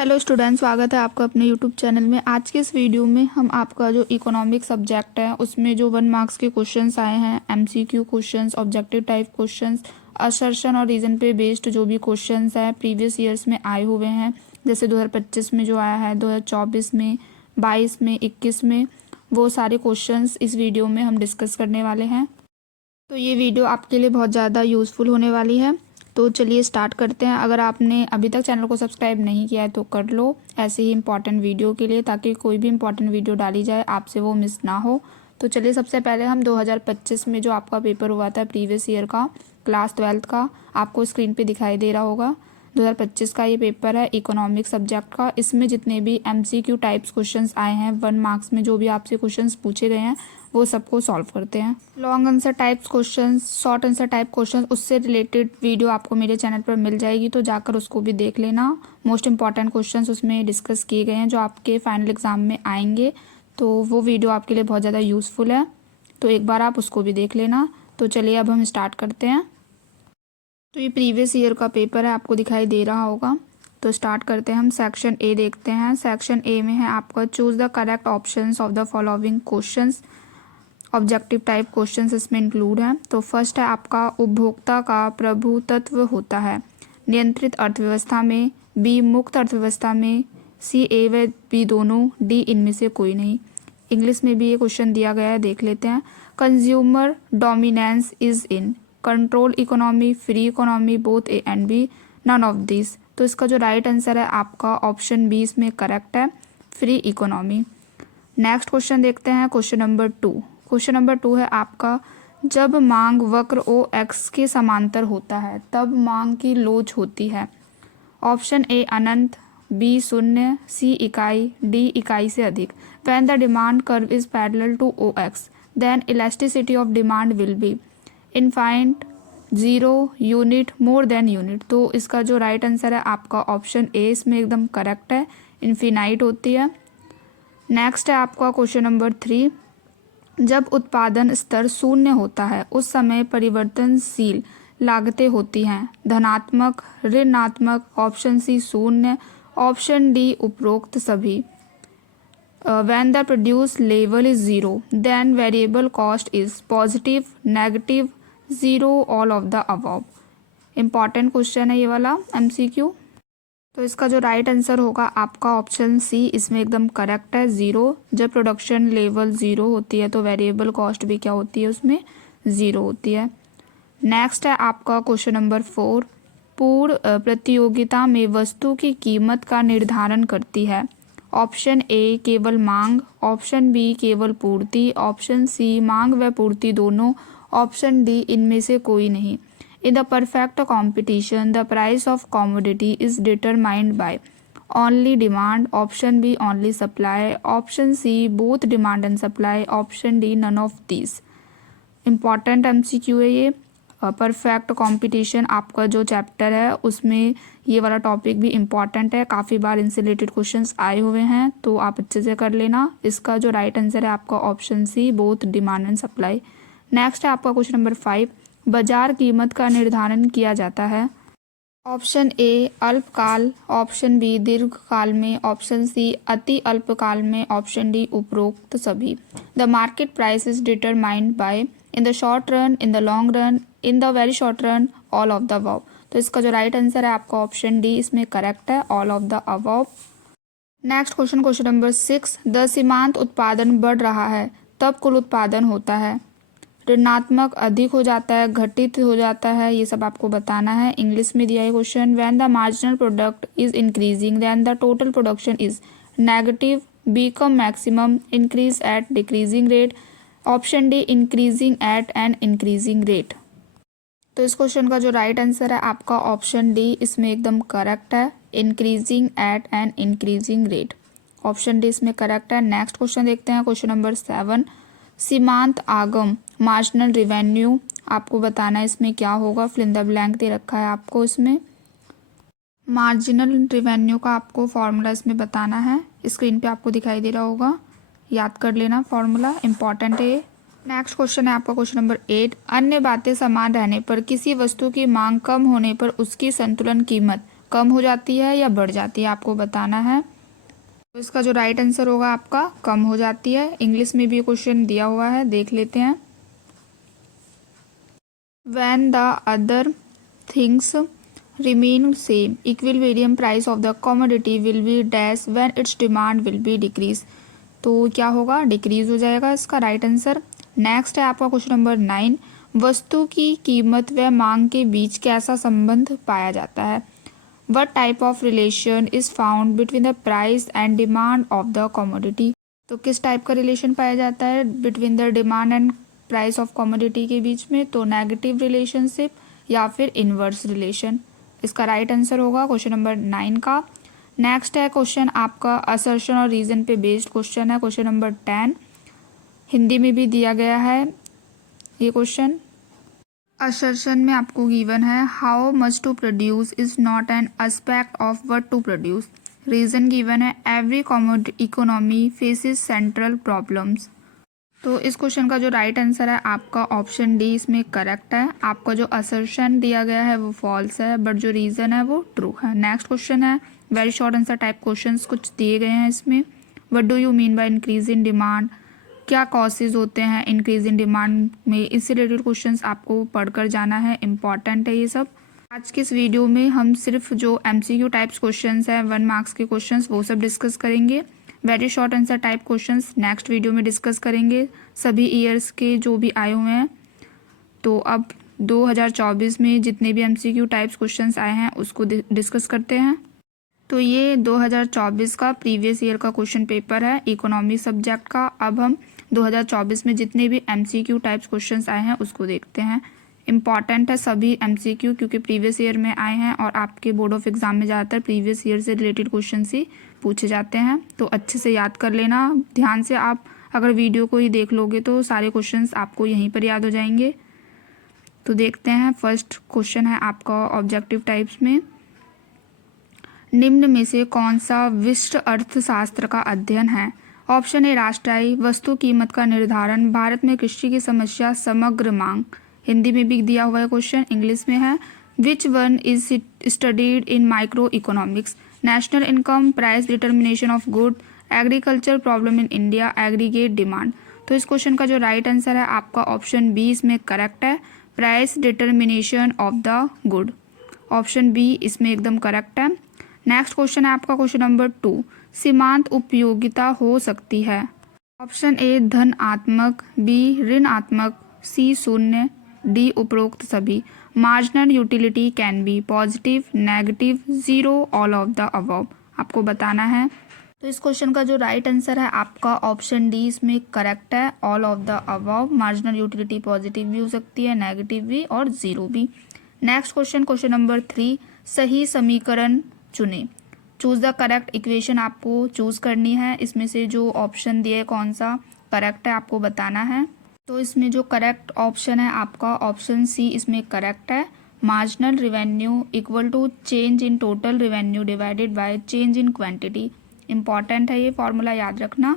Hello student, स्वागत है आपका अपने यूट्यूब चैनल में। आज के इस वीडियो में हम आपका जो इकोनॉमिक सब्जेक्ट है उसमें जो 1 मार्क्स के क्वेश्चंस आए हैं, MCQ questions, objective type questions, assertion और रीजन पे बेस्ड जो भी क्वेश्चंस हैं प्रीवियस ईयर्स में आए हुए हैं, जैसे 2025 में जो आया है, 2024 में, 22 में, 21 में, वो सारे क्वेश्चंस इस वीडियो में हम डिस्कस करने वाले हैं। तो ये वीडियो आपके लिए बहुत ज़्यादा यूज़फुल होने वाली है। तो चलिए स्टार्ट करते हैं। अगर आपने अभी तक चैनल को सब्सक्राइब नहीं किया है तो कर लो, ऐसे ही इंपॉर्टेंट वीडियो के लिए, ताकि कोई भी इंपॉर्टेंट वीडियो डाली जाए आपसे वो मिस ना हो। तो चलिए सबसे पहले हम 2025 में जो आपका पेपर हुआ था प्रीवियस ईयर का, क्लास 12th का, आपको स्क्रीन पे दिखाई दे रहा होगा। 2025 का ये पेपर है इकोनॉमिक सब्जेक्ट का। इसमें जितने भी एमसीक्यू टाइप्स क्वेश्चंस आए हैं 1 मार्क्स में, जो भी आपसे क्वेश्चंस पूछे गए हैं वो सबको सॉल्व करते हैं। Long answer types questions, short answer type questions, उससे रिलेटेड वीडियो आपको मेरे चैनल पर मिल जाएगी, तो जाकर उसको भी देख लेना। मोस्ट इंपॉर्टेंट क्वेश्चंस उसमें डिस्कस किए गए हैं जो आपके फाइनल एग्जाम में आएंगे, तो वो वीडियो आपके लिए बहुत ज़्यादा यूज़फुल है, तो एक बार आप उसको भी देख लेना। तो चलिए अब हम स्टार्ट करते हैं। तो ये प्रीवियस ईयर का पेपर है, आपको दिखाई दे रहा होगा। तो स्टार्ट करते हैं। हम सेक्शन ए देखते हैं। सेक्शन ए में है आपका choose the correct options of the following questions. Objective type questions इसमें इंक्लूड है। तो फर्स्ट है आपका उपभोक्ता का प्रभुत्व होता है नियंत्रित अर्थव्यवस्था में, बी मुक्त अर्थव्यवस्था में, सी ए व बी दोनों, डी इनमें से कोई नहीं। इंग्लिश में भी ये क्वेश्चन दिया गया है, देख लेते हैं। Consumer dominance is in control economy, free economy, both A and B, none of this. तो इसका जो राइट आंसर है आपका ऑप्शन बी इसमें करेक्ट है, फ्री इकोनॉमी। नेक्स्ट क्वेश्चन देखते हैं, क्वेश्चन नंबर 2। क्वेश्चन नंबर 2 है आपका जब मांग वक्र ओ एक्स के समांतर होता है तब मांग की लोच होती है। ऑप्शन ए अनंत, बी शून्य, सी इकाई, डी इकाई से अधिक। When the demand curve is parallel to O X then elasticity of demand will be infinite, zero, unit, more than unit. तो इसका जो राइट आंसर है आपका ऑप्शन ए इसमें एकदम करेक्ट है, इनफिनाइट होती है। नेक्स्ट है आपका क्वेश्चन नंबर 3। जब उत्पादन स्तर शून्य होता है उस समय परिवर्तनशील लागतें होती हैं धनात्मक, ऋणात्मक, ऑप्शन सी शून्य, ऑप्शन डी उपरोक्त सभी। When the produce level is zero then variable cost is positive, negative, zero, all of the above. Important question है ये वाला एमसीक्यू। तो इसका जो राइट आंसर होगा आपका ऑप्शन सी इसमें एकदम करेक्ट है, ज़ीरो। जब प्रोडक्शन लेवल ज़ीरो होती है तो वेरिएबल कॉस्ट भी क्या होती है, उसमें ज़ीरो होती है। नेक्स्ट है आपका क्वेश्चन नंबर 4। पूर्ण प्रतियोगिता में वस्तु की कीमत का निर्धारण करती है। ऑप्शन ए केवल मांग, ऑप्शन बी केवल पूर्ति, ऑप्शन सी मांग व पूर्ति दोनों, ऑप्शन डी इनमें से कोई नहीं। In the perfect competition, the price of commodity is determined by only demand, option B only supply, option C both demand and supply, option D none of these। Important MCQ है ये। Perfect competition आपका जो chapter है उसमें ये वाला topic भी important है, काफ़ी बार इनसे रिलेटेड क्वेश्चंस आए हुए हैं, तो आप अच्छे से कर लेना। इसका जो राइट आंसर है आपका option C both demand and supply. Next है आपका क्वेश्चन नंबर 5। बाजार कीमत का निर्धारण किया जाता है। ऑप्शन ए अल्पकाल, ऑप्शन बी दीर्घकाल में, ऑप्शन सी अति अल्पकाल में, ऑप्शन डी उपरोक्त सभी। The market price is determined by in the short run, in the long run, in the very short run, all of the above. तो इसका जो राइट आंसर है आपका ऑप्शन डी इसमें करेक्ट है, all of the above. Next question, question number 6। The सीमांत उत्पादन बढ़ रहा है तब कुल उत्पादन होता है। ऋणात्मक अधिक हो जाता है, घटित हो जाता है, ये सब आपको बताना है। इंग्लिश में दिया है question. When the marginal product is increasing then the total production is negative, become maximum, increase at decreasing rate, option D increasing at an increasing rate. तो इस क्वेश्चन का जो राइट आंसर है आपका ऑप्शन डी इसमें एकदम correct है, increasing at an increasing rate. Option D इसमें करेक्ट है। नेक्स्ट क्वेश्चन देखते हैं, क्वेश्चन नंबर 7। सीमांत आगम मार्जिनल रिवेन्यू, आपको बताना है इसमें क्या होगा, फिल इन द ब्लैंक दे रखा है आपको इसमें। मार्जिनल रिवेन्यू का आपको फॉर्मूला इसमें बताना है, स्क्रीन पे आपको दिखाई दे रहा होगा, याद कर लेना फॉर्मूला, इंपॉर्टेंट है। नेक्स्ट क्वेश्चन है आपका क्वेश्चन नंबर 8। अन्य बातें समान रहने पर किसी वस्तु की मांग कम होने पर उसकी संतुलन कीमत कम हो जाती है या बढ़ जाती है, आपको बताना है। तो इसका जो राइट आंसर होगा आपका कम हो जाती है। इंग्लिश में भी ये क्वेश्चन दिया हुआ है, देख लेते हैं। When the other things remain same, equilibrium price of the commodity will be dash when its demand will be decrease। तो क्या होगा, डिक्रीज हो जाएगा इसका राइट आंसर। नेक्स्ट है आपका क्वेश्चन नंबर 9, वस्तु की कीमत व मांग के बीच कैसा संबंध पाया जाता है। What type of relation is found between the price and demand of the commodity. तो किस टाइप का रिलेशन पाया जाता है between the demand and price of commodity के बीच में। तो नेगेटिव रिलेशनशिप या फिर इनवर्स रिलेशन। इसका राइट आंसर होगा क्वेश्चन नंबर 9 का। नेक्स्ट है क्वेश्चन आपका असर्शन और रीजन पे बेस्ड क्वेश्चन है, क्वेश्चन नंबर 10। हिंदी में भी दिया गया है ये क्वेश्चन। असर्शन में आपको गिवन है how much to produce is not an aspect of what to produce. Reason given है every economy faces central problems. तो इस क्वेश्चन का जो राइट आंसर है आपका ऑप्शन डी इसमें करेक्ट है। आपका जो असर्शन दिया गया है वो फॉल्स है, बट जो रीज़न है वो ट्रू है। नेक्स्ट क्वेश्चन है very short answer type questions कुछ दिए गए हैं इसमें। What do you mean by increase in demand, क्या कॉसेज होते हैं इंक्रीज इन डिमांड में, इससे रिलेटेड क्वेश्चंस आपको पढ़कर जाना है, इंपॉर्टेंट है ये सब। आज के इस वीडियो में हम सिर्फ जो MCQ टाइप्स क्वेश्चंस हैं 1 मार्क्स के क्वेश्चंस वो सब डिस्कस करेंगे। Very short answer type questions next video में डिस्कस करेंगे, सभी ईयर्स के जो भी आए हुए हैं। तो अब 2024 में जितने भी MCQ टाइप्स क्वेश्चंस आए हैं उसको डिस्कस करते हैं। तो ये 2024 का प्रीवियस ईयर का क्वेश्चन पेपर है इकोनॉमी सब्जेक्ट का। अब हम 2024 में जितने भी MCQ टाइप्स क्वेश्चंस आए हैं उसको देखते हैं। इंपॉर्टेंट है सभी MCQ क्योंकि प्रीवियस ईयर में आए हैं और आपके बोर्ड ऑफ एग्जाम में ज़्यादातर प्रीवियस ईयर से रिलेटेड क्वेश्चन ही पूछे जाते हैं। तो अच्छे से याद कर लेना, ध्यान से आप अगर वीडियो को ही देख लोगे तो सारे क्वेश्चंस आपको यहीं पर याद हो जाएंगे। तो देखते हैं, फर्स्ट क्वेश्चन है आपका ऑब्जेक्टिव टाइप्स में, निम्न में से कौन सा विशिष्ट अर्थशास्त्र का अध्ययन है। ऑप्शन ए राष्ट्रीय वस्तु कीमत का निर्धारण, भारत में कृषि की समस्या, समग्र मांग। हिंदी में भी दिया हुआ है क्वेश्चन, इंग्लिश में है। Which one is studied in micro economics, national income, price determination of good, agriculture problem in India, aggregate demand. तो इस क्वेश्चन का जो राइट आंसर है आपका ऑप्शन बी इसमें करेक्ट है, price determination of the good. Option B इसमें एकदम करेक्ट है। नेक्स्ट क्वेश्चन है आपका क्वेश्चन नंबर 2, सीमांत उपयोगिता हो सकती है। ऑप्शन ए धनात्मक, बी ऋणात्मक, सी शून्य, डी उपरोक्त सभी। Marginal utility can be positive, negative, zero, all of the above. आपको बताना है। तो इस क्वेश्चन का जो राइट आंसर है आपका ऑप्शन डी इसमें करेक्ट है, all of the above. Marginal utility positive भी हो सकती है, नेगेटिव भी और जीरो भी। नेक्स्ट क्वेश्चन, क्वेश्चन नंबर 3, सही समीकरण चुने। चूज द करेक्ट इक्वेशन आपको चूज करनी है। इसमें से जो ऑप्शन दिए कौन सा करेक्ट है आपको बताना है। तो इसमें जो करेक्ट ऑप्शन है आपका ऑप्शन सी इसमें करेक्ट है। Marginal revenue equal to change in total revenue divided by change in quantity. Important है ये फॉर्मूला, याद रखना।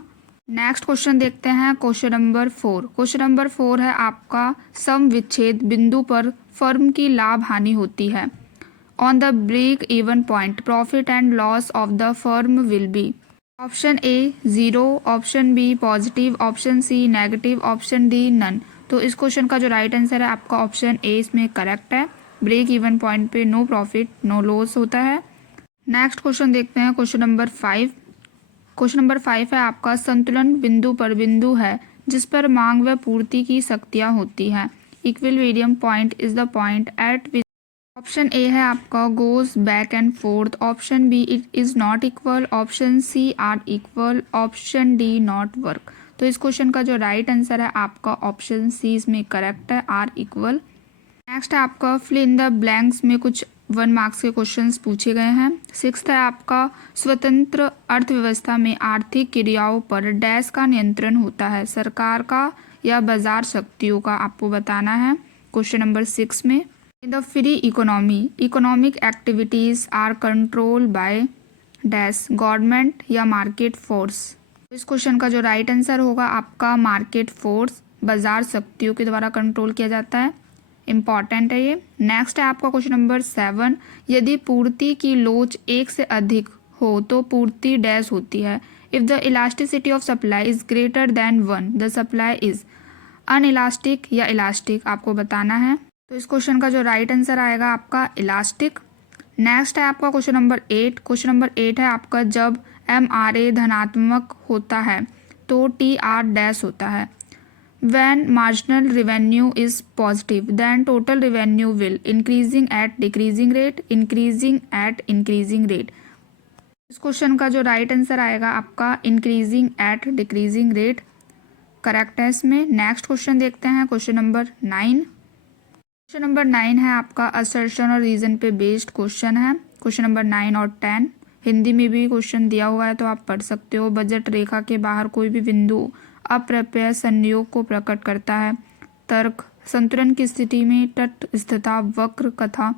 नेक्स्ट क्वेश्चन देखते हैं, क्वेश्चन नंबर 4। क्वेश्चन नंबर 4 है आपका सम विच्छेद बिंदु पर फर्म की लाभ हानि होती है। On the break even point profit and loss of the firm will be. Option A 0, option B positive, option C negative, option D none. तो इस क्वेश्चन का जो राइट आंसर है आपका ऑप्शन ए इसमें करेक्ट है। ब्रेक इवन पॉइंट पे no profit no loss होता है। नेक्स्ट क्वेश्चन देखते हैं, क्वेश्चन नंबर 5। क्वेश्चन नंबर 5 है आपका संतुलन बिंदु पर बिंदु है जिस पर मांग व पूर्ति की शक्तियाँ होती हैं। Equilibrium point is the point at. Option A है आपका goes back and forth, option B it is not equal, option C are equal, option D not work. तो इस क्वेश्चन का जो राइट आंसर है आपका ऑप्शन सी इसमें करेक्ट है, आर इक्वल। नेक्स्ट है आपका फिल इन द ब्लैंक्स में कुछ 1 मार्क्स के क्वेश्चंस पूछे गए हैं। 6th है आपका स्वतंत्र अर्थव्यवस्था में आर्थिक क्रियाओं पर डैश का नियंत्रण होता है, सरकार का या बाजार शक्तियों का। आपको बताना है क्वेश्चन नंबर 6 में। In the free economy, economic activities are controlled by dash government या मार्केट फोर्स। इस क्वेश्चन का जो राइट आंसर होगा आपका मार्केट फोर्स, बाजार शक्तियों के द्वारा कंट्रोल किया जाता है। इम्पॉर्टेंट है ये। नेक्स्ट है आपका क्वेश्चन नंबर 7, यदि पूर्ति की लोच 1 से अधिक हो तो पूर्ति डैश होती है। If the elasticity of supply is greater than 1 the supply is inelastic या इलास्टिक, आपको बताना है। तो इस क्वेश्चन का जो राइट आंसर आएगा आपका इलास्टिक। नेक्स्ट है आपका क्वेश्चन नंबर 8। क्वेश्चन नंबर 8 है आपका, जब MRA धनात्मक होता है तो TR डैश होता है। When marginal revenue is positive, then total revenue will increasing at decreasing rate, increasing at increasing rate। इस क्वेश्चन का जो राइट आंसर आएगा आपका increasing at decreasing rate, correct है इसमें। नेक्स्ट क्वेश्चन देखते हैं, क्वेश्चन नंबर 9। क्वेश्चन नंबर 9 है आपका असर्शन और रीजन पे बेस्ड क्वेश्चन है। क्वेश्चन नंबर 9 और 10 हिंदी में भी क्वेश्चन दिया हुआ है तो आप पढ़ सकते हो। बजट रेखा के बाहर कोई भी बिंदु अप्रत्यय संयोग को प्रकट करता है। तर्क संतुलन की स्थिति में तटस्थता वक्र तथा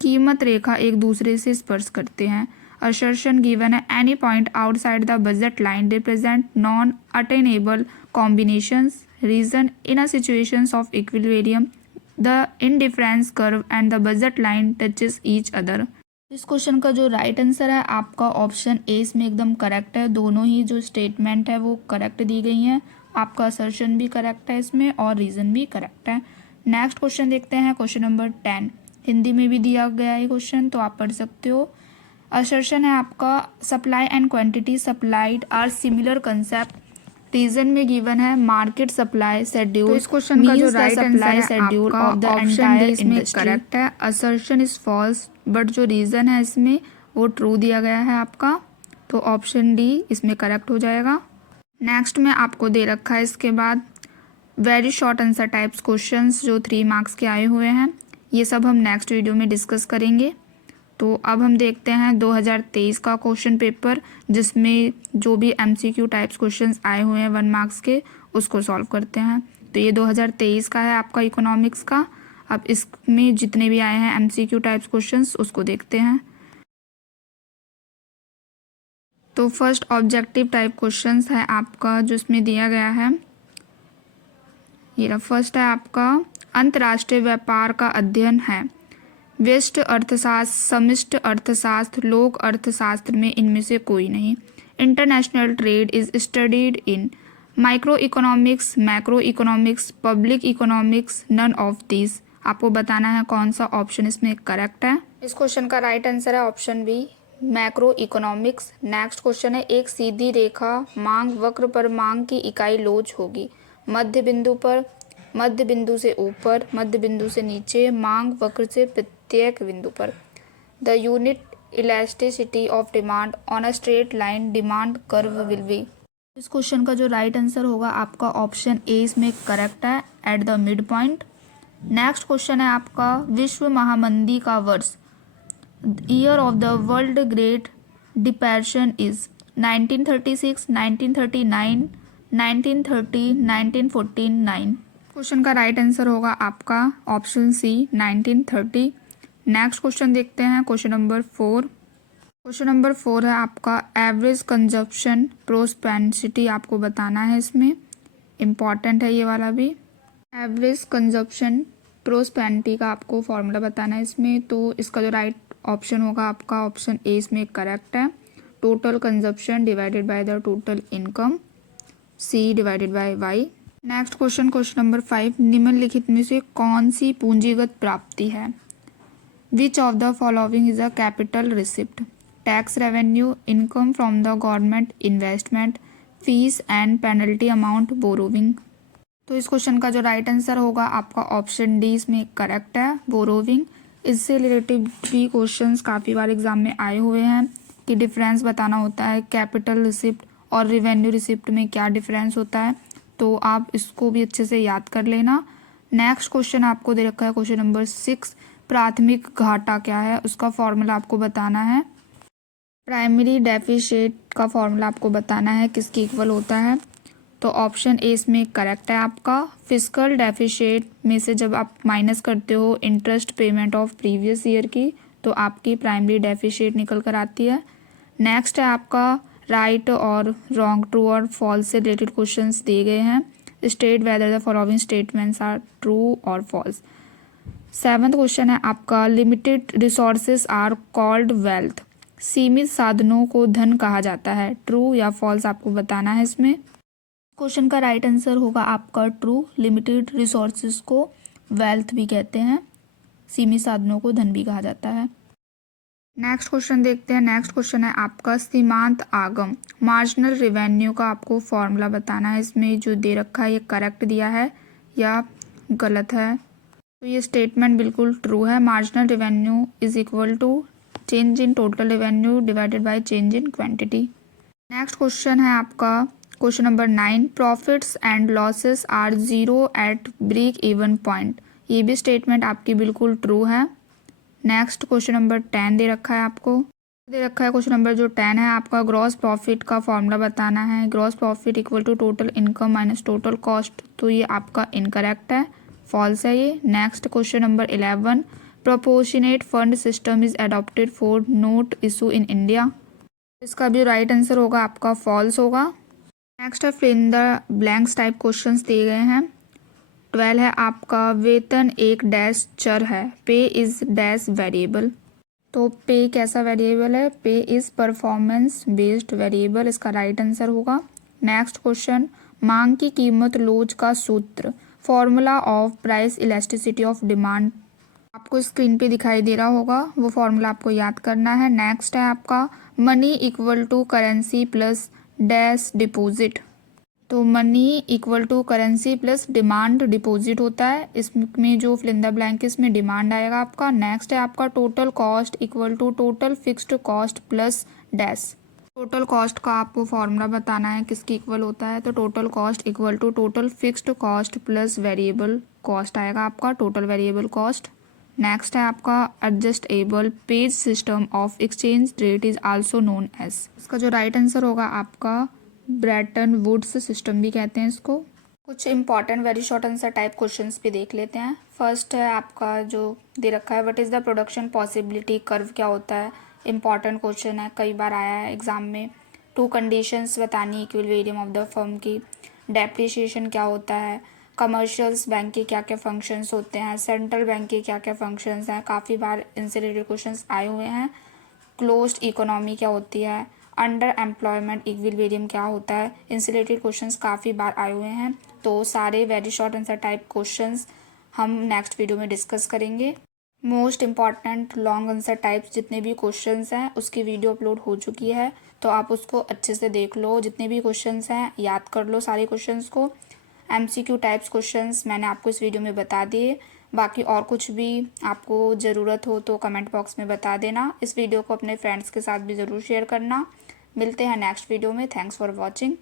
कीमत रेखा एक दूसरे से स्पर्श करते हैं। असर्शन गिवन है, any point outside the budget line represent non attainable combinations. Reason in a situations of equilibrium the indifference curve and the budget line touches each other. इस क्वेश्चन का जो राइट आंसर है आपका option A इसमें एकदम correct है। दोनों ही जो स्टेटमेंट है वो करेक्ट दी गई हैं। आपका असर्शन भी करेक्ट है इसमें और रीज़न भी करेक्ट है। नेक्स्ट क्वेश्चन देखते हैं, क्वेश्चन नंबर 10 हिंदी में भी दिया गया है क्वेश्चन तो आप पढ़ सकते हो। असर्शन है आपका, supply and quantity supplied are similar concept. Reason में गिवन है मार्केट सप्लाई शेड्यूल। तो इस क्वेश्चन का जो राइट आंसर है schedule of the entire industry, correct है। असर्शन इज फॉल्स बट जो रीजन है इसमें वो ट्रू दिया गया है आपका, तो ऑप्शन डी इसमें करेक्ट हो जाएगा। नेक्स्ट में आपको दे रखा है इसके बाद very short answer types questions जो 3 मार्क्स के आए हुए हैं। ये सब हम नेक्स्ट वीडियो में डिस्कस करेंगे। तो अब हम देखते हैं 2023 का क्वेश्चन पेपर, जिसमें जो भी MCQ टाइप्स क्वेश्चंस आए हुए हैं 1 मार्क्स के उसको सॉल्व करते हैं। तो ये 2023 का है आपका इकोनॉमिक्स का। अब इसमें जितने भी आए हैं MCQ टाइप्स क्वेश्चंस उसको देखते हैं। तो फर्स्ट ऑब्जेक्टिव टाइप क्वेश्चंस है आपका जो इसमें दिया गया है। ये फर्स्ट है आपका, अंतर्राष्ट्रीय व्यापार का अध्ययन है। व्यष्टि अर्थशास्त्र, समष्टि अर्थशास्त्र, लोक अर्थशास्त्र में इनमें से कोई नहीं। International trade is studied in micro economics, macro economics, public economics, none of this. आपको बताना है कौन सा ऑप्शन इसमें करेक्ट है। इस क्वेश्चन का राइट आंसर है option B, macro economics. Next question है, एक सीधी रेखा मांग वक्र पर मांग की इकाई लोच होगी। मध्य बिंदु पर, मध्य बिंदु से ऊपर, मध्य बिंदु से नीचे, मांग वक्र से प्रत्येक बिंदु पर। The unit elasticity of demand on a straight line demand curve will be. इस क्वेश्चन का जो राइट आंसर होगा आपका ऑप्शन ए इसमें करेक्ट है, at the mid point. Next question है आपका, विश्व महामंदी का वर्ष, year of the world great depression is 1936, 1939, 1930, 1949। Question का राइट आंसर होगा आपका ऑप्शन सी 1930। नेक्स्ट क्वेश्चन देखते हैं, क्वेश्चन नंबर 4। क्वेश्चन नंबर 4 है आपका, एवरेज कंजप्शन प्रोस्पेरिटी आपको बताना है। इसमें इम्पॉर्टेंट है ये वाला भी। एवरेज कंजप्शन प्रोस्पेरिटी का आपको फॉर्मूला बताना है इसमें। तो इसका जो राइट ऑप्शन होगा आपका ऑप्शन ए इसमें करेक्ट है, total consumption divided by the total income, C divided by Y. Next question, question number 5, निम्नलिखित में से कौन सी पूंजीगत प्राप्ति है। Which of the following is a capital receipt, tax revenue, income from the government, investment, fees and penalty amount, borrowing. तो इस क्वेश्चन का जो राइट आंसर होगा आपका ऑप्शन डी इसमें करेक्ट है, बोरोविंग। इससे रिलेटेड भी क्वेश्चंस काफ़ी बार एग्जाम में आए हुए हैं कि डिफरेंस बताना होता है कैपिटल रिसिप्ट और रिवेन्यू रिसिप्ट में क्या डिफरेंस होता है। तो आप इसको भी अच्छे से याद कर लेना। नेक्स्ट क्वेश्चन आपको दे रखा है क्वेश्चन नंबर 6, प्राथमिक घाटा क्या है उसका फॉर्मूला आपको बताना है। प्राइमरी डेफिसिट का फॉर्मूला आपको बताना है किसकी इक्वल होता है। तो ऑप्शन ए इसमें करेक्ट है आपका। फिस्कल डेफिसिट में से जब आप माइनस करते हो interest payment of previous year की तो आपकी प्राइमरी डेफिसिट निकल कर आती है। नेक्स्ट है आपका राइट और रॉन्ग, ट्रू और फॉल्स से रिलेटेड क्वेश्चंस दिए गए हैं। State whether the following statements are true और फॉल्स। 7वां क्वेश्चन है आपका limited resources are called wealth. सीमित साधनों को धन कहा जाता है। ट्रू या फॉल्स आपको बताना है इसमें। क्वेश्चन का राइट आंसर होगा आपका ट्रू। लिमिटेड रिसोर्सेज को वेल्थ भी कहते हैं। सीमित साधनों को धन भी कहा जाता है। नेक्स्ट क्वेश्चन देखते हैं। नेक्स्ट क्वेश्चन है आपका सीमांत आगम। मार्जिनल रेवेन्यू का आपको फॉर्मूला बताना है। इसमें जो दे रखा है ये करेक्ट दिया है या गलत है। तो ये स्टेटमेंट बिल्कुल ट्रू है। Marginal revenue is equal to change in total revenue divided by change in quantity. Next question है आपका question number 9। Profits and losses are zero at break even point. ये भी स्टेटमेंट आपकी बिल्कुल ट्रू है। Next question number 10 दे रखा है आपको। दे रखा है क्वेश्चन नंबर जो 10 है आपका ग्रॉस प्रॉफिट का फॉर्मूला बताना है। Gross profit equal to total income minus total cost. तो ये आपका इनकरेक्ट है, फॉल्स है ये। Next question number 11। Proportionate fund system is adopted for note issue in India. इसका भी राइट आंसर होगा आपका फॉल्स होगा। नेक्स्ट है fill in the blanks type questions दिए गए हैं। 12 है आपका वेतन एक डैश चर है। पे इज डैश वेरिएबल। तो पे कैसा वेरिएबल है? पे इज परफॉर्मेंस बेस्ड वेरिएबल। इसका राइट आंसर होगा। Next question. मांग की कीमत लोच का सूत्र। Formula of price elasticity of demand आपको स्क्रीन पे दिखाई दे रहा होगा, वो फॉर्मूला आपको याद करना है। नेक्स्ट है आपका money equal to currency plus dash deposit. तो money equal to currency plus demand deposit होता है। इसमें जो फिल इन द ब्लैंक इसमें डिमांड आएगा आपका। नेक्स्ट है आपका total cost equal to total fixed cost plus dash. Total cost का आपको फॉर्मूला बताना है किसकी इक्वल होता है। तो total cost equal to total fixed cost plus variable cost आएगा आपका, टोटल वेरिएबल कॉस्ट। नेक्स्ट है आपका adjustable peg system of exchange rate is also known as. इसका जो राइट आंसर होगा आपका ब्रेटन वुड्स सिस्टम भी कहते हैं इसको। कुछ important very short answer type questions भी देख लेते हैं। फर्स्ट है आपका जो दे रखा है what is the production possibility curve क्या होता है। इंपॉर्टेंट क्वेश्चन है, कई बार आया है एग्जाम में। 2 कंडीशंस बतानी इक्विलिब्रियम ऑफ द फर्म की। डेप्रिसिएशन क्या होता है। कमर्शियल्स बैंक के क्या क्या फंक्शंस होते हैं। सेंट्रल बैंक के क्या क्या फंक्शंस हैं, काफ़ी बार इनसे रिलेटेड क्वेश्चंस आए हुए हैं। क्लोज्ड इकोनॉमी क्या होती है। अंडर एम्प्लॉयमेंट इक्विलिब्रियम क्या होता है। इनसे रिलेटेड क्वेश्चंस काफ़ी बार आए हुए हैं। तो सारे very short answer type questions हम नेक्स्ट वीडियो में डिस्कस करेंगे। Most important long answer types जितने भी क्वेश्चंस हैं उसकी वीडियो अपलोड हो चुकी है, तो आप उसको अच्छे से देख लो। जितने भी क्वेश्चंस हैं याद कर लो सारे क्वेश्चंस को। MCQ टाइप्स क्वेश्चंस मैंने आपको इस वीडियो में बता दिए। बाकी और कुछ भी आपको ज़रूरत हो तो कमेंट बॉक्स में बता देना। इस वीडियो को अपने फ्रेंड्स के साथ भी ज़रूर शेयर करना। मिलते हैं नेक्स्ट वीडियो में। Thanks for watching.